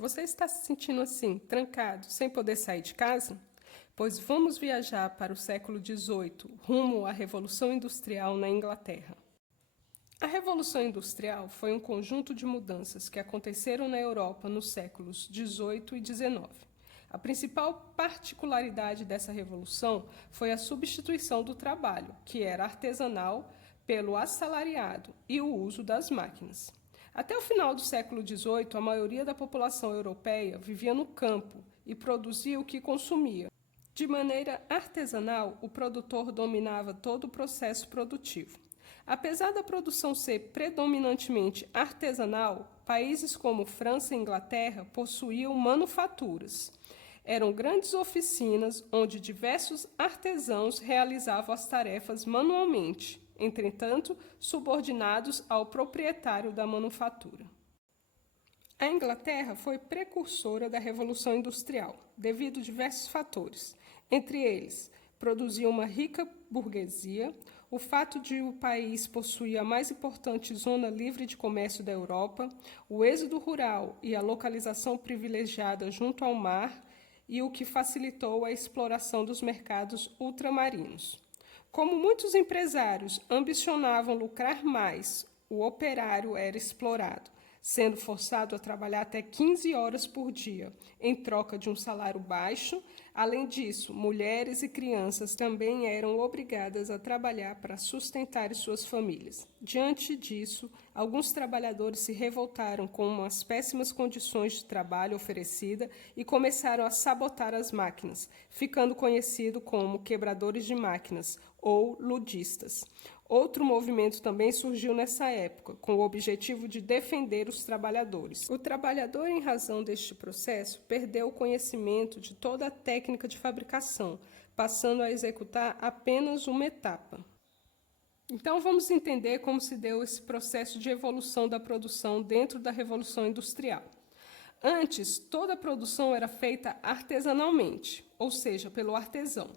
Você está se sentindo assim, trancado, sem poder sair de casa? Pois vamos viajar para o século XVIII, rumo à Revolução Industrial na Inglaterra. A Revolução Industrial foi um conjunto de mudanças que aconteceram na Europa nos séculos XVIII e XIX. A principal particularidade dessa revolução foi a substituição do trabalho, que era artesanal, pelo assalariado e o uso das máquinas. Até o final do século XVIII, a maioria da população europeia vivia no campo e produzia o que consumia. De maneira artesanal, o produtor dominava todo o processo produtivo. Apesar da produção ser predominantemente artesanal, países como França e Inglaterra possuíam manufaturas. Eram grandes oficinas onde diversos artesãos realizavam as tarefas manualmente, entretanto, subordinados ao proprietário da manufatura. A Inglaterra foi precursora da Revolução Industrial, devido a diversos fatores. Entre eles, produzia uma rica burguesia, o fato de o país possuir a mais importante zona livre de comércio da Europa, o êxodo rural e a localização privilegiada junto ao mar, e o que facilitou a exploração dos mercados ultramarinos. Como muitos empresários ambicionavam lucrar mais, o operário era explorado, sendo forçado a trabalhar até 15 horas por dia, em troca de um salário baixo. Além disso, mulheres e crianças também eram obrigadas a trabalhar para sustentar suas famílias. Diante disso, alguns trabalhadores se revoltaram com as péssimas condições de trabalho oferecidas e começaram a sabotar as máquinas, ficando conhecido como quebradores de máquinas ou ludistas. Outro movimento também surgiu nessa época, com o objetivo de defender os trabalhadores. O trabalhador, em razão deste processo, perdeu o conhecimento de toda a técnica de fabricação, passando a executar apenas uma etapa. Então, vamos entender como se deu esse processo de evolução da produção dentro da Revolução Industrial. Antes, toda a produção era feita artesanalmente, ou seja, pelo artesão.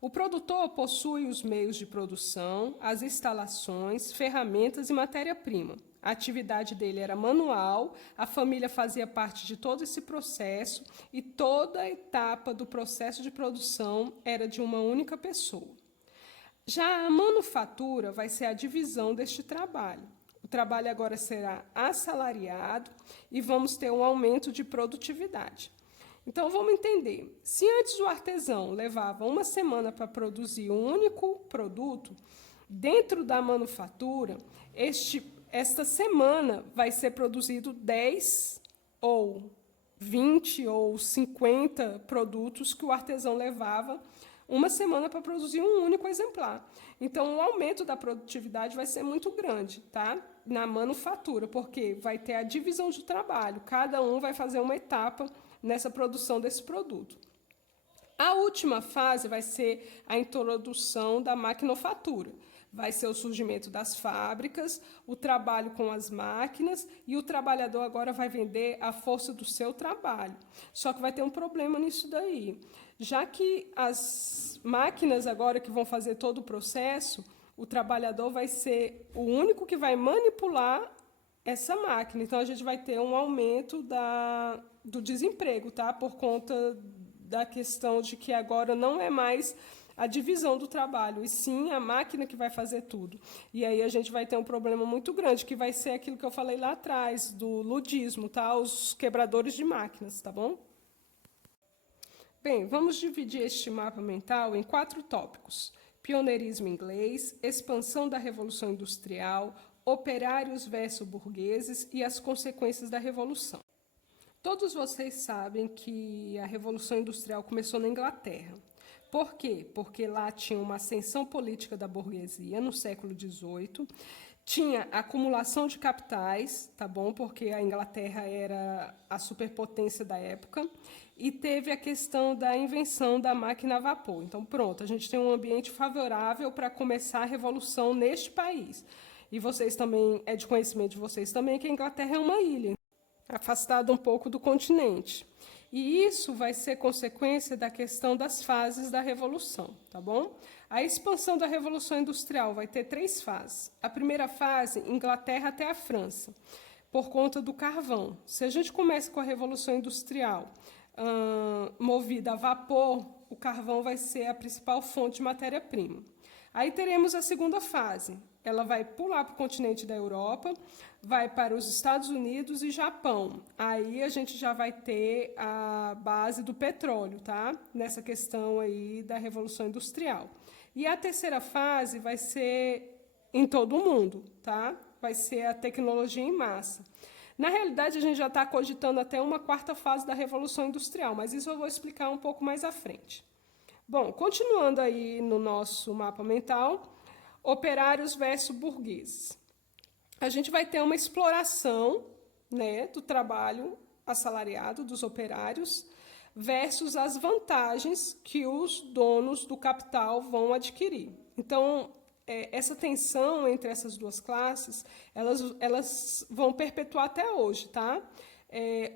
O produtor possui os meios de produção, as instalações, ferramentas e matéria-prima. A atividade dele era manual, a família fazia parte de todo esse processo e toda a etapa do processo de produção era de uma única pessoa. Já a manufatura vai ser a divisão deste trabalho. O trabalho agora será assalariado e vamos ter um aumento de produtividade. Então, vamos entender. Se antes o artesão levava uma semana para produzir um único produto, dentro da manufatura, esta semana vai ser produzido 10 ou 20 ou 50 produtos que o artesão levava uma semana para produzir um único exemplar. Então, o aumento da produtividade vai ser muito grande, tá? Na manufatura, porque vai ter a divisão de trabalho. Cada um vai fazer uma etapa nessa produção desse produto. A última fase vai ser a introdução da maquinofatura. Vai ser o surgimento das fábricas, o trabalho com as máquinas e o trabalhador agora vai vender a força do seu trabalho. Só que vai ter um problema nisso daí. Já que as máquinas agora que vão fazer todo o processo, o trabalhador vai ser o único que vai manipular essa máquina. Então, a gente vai ter um aumento do desemprego, tá? Por conta da questão de que agora não é mais a divisão do trabalho, e sim a máquina que vai fazer tudo. E aí a gente vai ter um problema muito grande, que vai ser aquilo que eu falei lá atrás, do ludismo, tá? Os quebradores de máquinas, tá bom? Bem, vamos dividir este mapa mental em 4 tópicos: pioneirismo inglês, expansão da Revolução Industrial, operários versus burgueses e as consequências da Revolução. Todos vocês sabem que a Revolução Industrial começou na Inglaterra. Por quê? Porque lá tinha uma ascensão política da burguesia no século XVIII, tinha acumulação de capitais, tá bom? Porque a Inglaterra era a superpotência da época, e teve a questão da invenção da máquina a vapor. Então, pronto, a gente tem um ambiente favorável para começar a revolução neste país. E vocês também, é de conhecimento de vocês também, que a Inglaterra é uma ilha, afastada um pouco do continente. E isso vai ser consequência da questão das fases da Revolução, tá bom? A expansão da Revolução Industrial vai ter 3 fases. A primeira fase, Inglaterra até a França. por conta do carvão. Se a gente começa com a Revolução Industrial movida a vapor, o carvão vai ser a principal fonte de matéria-prima. Aí teremos a segunda fase. Ela vai pular para o continente da Europa, vai para os Estados Unidos e Japão. Aí a gente já vai ter a base do petróleo, tá? Nessa questão aí da Revolução Industrial. E a terceira fase vai ser em todo o mundo, tá? Vai ser a tecnologia em massa. Na realidade, a gente já está cogitando até uma quarta fase da Revolução Industrial, mas isso eu vou explicar um pouco mais à frente. Bom, continuando aí no nosso mapa mental, operários versus burgueses. A gente vai ter uma exploração, né, do trabalho assalariado dos operários versus as vantagens que os donos do capital vão adquirir. Então, essa tensão entre essas duas classes, elas vão perpetuar até hoje, tá?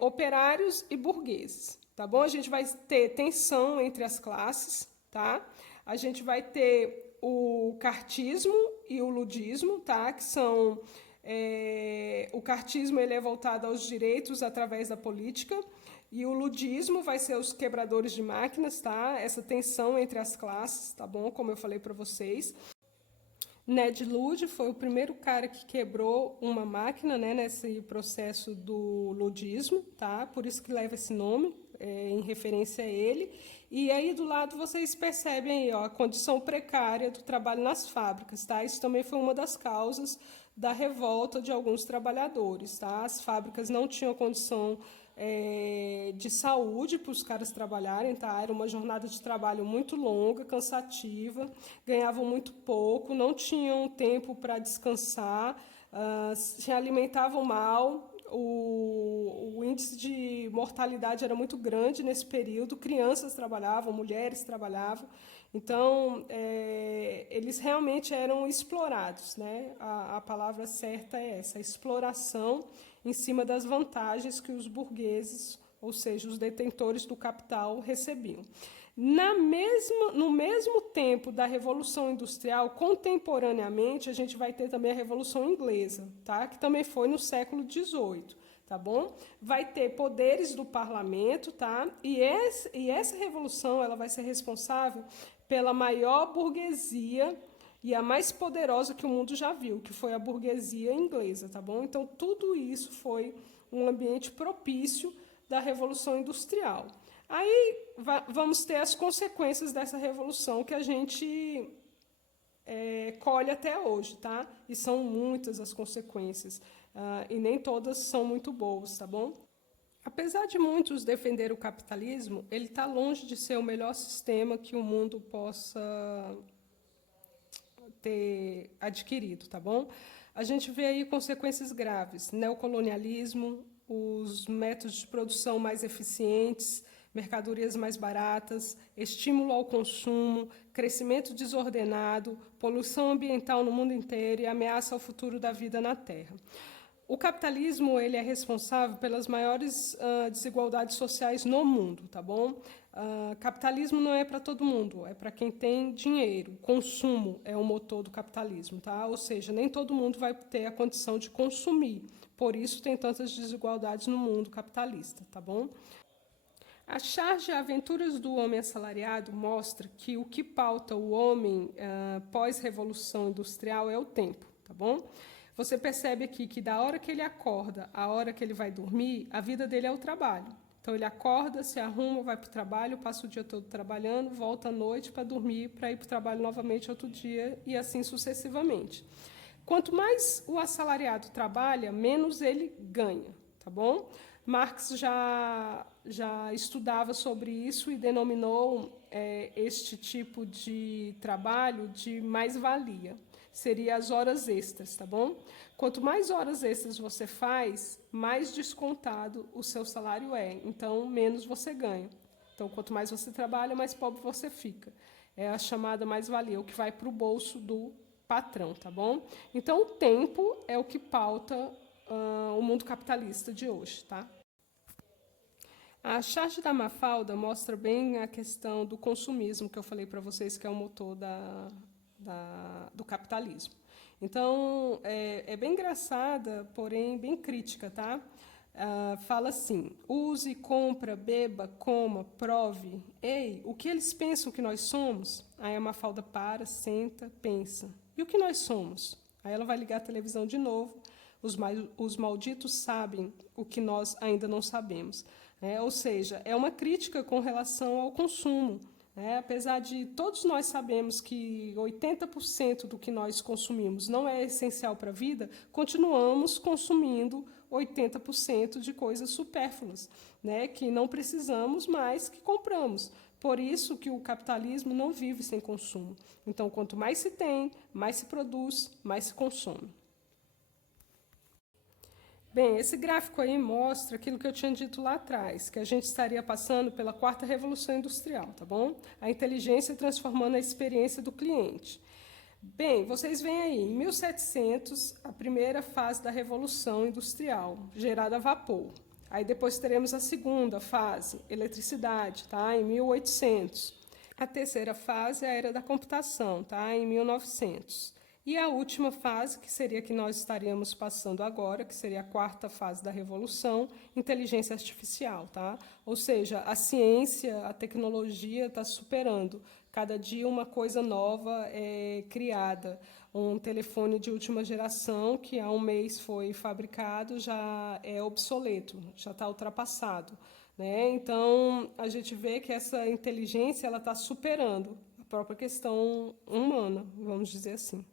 Operários e burgueses, tá bom? A gente vai ter tensão entre as classes, tá? A gente vai ter o cartismo e o ludismo, tá? Que são... o cartismo ele é voltado aos direitos através da política, e o ludismo vai ser os quebradores de máquinas, tá? Essa tensão entre as classes, tá bom? Como eu falei para vocês. Ned Ludd foi o primeiro cara que quebrou uma máquina, né, nesse processo do ludismo, tá? Por isso que leva esse nome, em referência a ele. E aí do lado vocês percebem aí, ó, a condição precária do trabalho nas fábricas, tá? Isso também foi uma das causas da revolta de alguns trabalhadores, tá? As fábricas não tinham condição de saúde para os caras trabalharem, tá? Era uma jornada de trabalho muito longa, cansativa, ganhavam muito pouco, não tinham tempo para descansar, se alimentavam mal, o índice de mortalidade era muito grande nesse período, crianças trabalhavam, mulheres trabalhavam, então eles realmente eram explorados, né? A palavra certa é essa, a exploração em cima das vantagens que os burgueses, ou seja, os detentores do capital, recebiam. No mesmo tempo da Revolução Industrial, contemporaneamente, a gente vai ter também a Revolução Inglesa, tá? Que também foi no século XVIII, tá bom? Vai ter poderes do parlamento, tá? E essa revolução ela vai ser responsável pela maior burguesia e a mais poderosa que o mundo já viu, que foi a burguesia inglesa, tá bom? Então, tudo isso foi um ambiente propício da Revolução Industrial. Aí, vamos ter as consequências dessa revolução que a gente colhe até hoje, tá? E são muitas as consequências, e nem todas são muito boas, tá bom? Apesar de muitos defender o capitalismo, ele está longe de ser o melhor sistema que o mundo possa ter adquirido, tá bom? A gente vê aí consequências graves, neocolonialismo, os métodos de produção mais eficientes, mercadorias mais baratas, estímulo ao consumo, crescimento desordenado, poluição ambiental no mundo inteiro e ameaça ao futuro da vida na Terra. O capitalismo ele é responsável pelas maiores desigualdades sociais no mundo, tá bom? Capitalismo não é para todo mundo, é para quem tem dinheiro. Consumo é o motor do capitalismo, tá? Ou seja, nem todo mundo vai ter a condição de consumir. Por isso tem tantas desigualdades no mundo capitalista, tá bom? A charge Aventuras do Homem Assalariado mostra que o que pauta o homem pós-revolução industrial é o tempo, tá bom? Você percebe aqui que da hora que ele acorda à hora que ele vai dormir, a vida dele é o trabalho. Então, ele acorda, se arruma, vai para o trabalho, passa o dia todo trabalhando, volta à noite para dormir, para ir para o trabalho novamente outro dia e assim sucessivamente. Quanto mais o assalariado trabalha, menos ele ganha, tá bom? Marx já estudava sobre isso e denominou este tipo de trabalho de mais-valia. Seria as horas extras, tá bom? Quanto mais horas extras você faz, mais descontado o seu salário é. Então, menos você ganha. Então, quanto mais você trabalha, mais pobre você fica. É a chamada mais-valia, o que vai para o bolso do patrão, tá bom? Então, o tempo é o que pauta o mundo capitalista de hoje, tá? A charge da Mafalda mostra bem a questão do consumismo, que eu falei para vocês que é o motor do capitalismo. Então, é bem engraçada, porém bem crítica, tá? Fala assim: use, compra, beba, coma, prove. Ei, o que eles pensam que nós somos? Aí a Mafalda para, senta, pensa. E o que nós somos? Aí ela vai ligar a televisão de novo. Os malditos sabem o que nós ainda não sabemos. Ou seja, é uma crítica com relação ao consumo. Apesar de todos nós sabemos que 80% do que nós consumimos não é essencial para a vida, continuamos consumindo 80% de coisas supérfluas, que não precisamos, mas que compramos. Por isso que o capitalismo não vive sem consumo. Então, quanto mais se tem, mais se produz, mais se consome. Bem, esse gráfico aí mostra aquilo que eu tinha dito lá atrás, que a gente estaria passando pela quarta revolução industrial, tá bom? A inteligência transformando a experiência do cliente. Bem, vocês veem aí, em 1700, a primeira fase da revolução industrial, gerada a vapor. Aí depois teremos a segunda fase, eletricidade, tá? Em 1800. A terceira fase é a era da computação, tá? Em 1900. E a última fase, que seria a que nós estaríamos passando agora, que seria a quarta fase da revolução, inteligência artificial, tá? Ou seja, a ciência, a tecnologia está superando. Cada dia uma coisa nova é criada. Um telefone de última geração, que há um mês foi fabricado, já é obsoleto, já está ultrapassado. Então, a gente vê que essa inteligência está superando a própria questão humana, vamos dizer assim.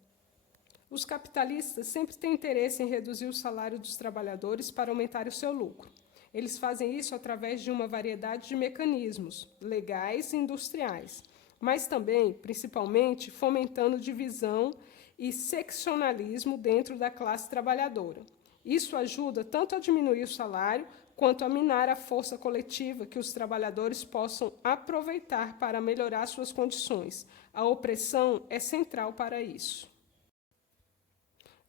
Os capitalistas sempre têm interesse em reduzir o salário dos trabalhadores para aumentar o seu lucro. Eles fazem isso através de uma variedade de mecanismos, legais e industriais, mas também, principalmente, fomentando divisão e seccionalismo dentro da classe trabalhadora. Isso ajuda tanto a diminuir o salário, quanto a minar a força coletiva que os trabalhadores possam aproveitar para melhorar suas condições. A opressão é central para isso.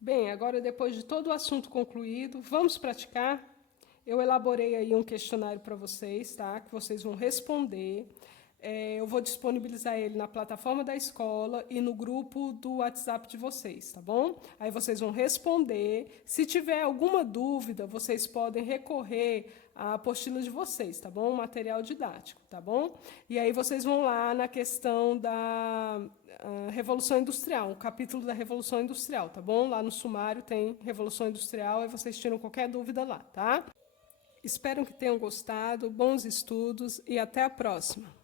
Bem, agora depois de todo o assunto concluído, vamos praticar? Eu elaborei aí um questionário para vocês, tá? Que vocês vão responder. Eu vou disponibilizar ele na plataforma da escola e no grupo do WhatsApp de vocês, tá bom? Aí vocês vão responder. Se tiver alguma dúvida, vocês podem recorrer à apostila de vocês, tá bom? O material didático, tá bom? E aí vocês vão lá na questão da Revolução Industrial, o capítulo da Revolução Industrial, tá bom? Lá no sumário tem Revolução Industrial, aí vocês tiram qualquer dúvida lá, tá? Espero que tenham gostado, bons estudos e até a próxima!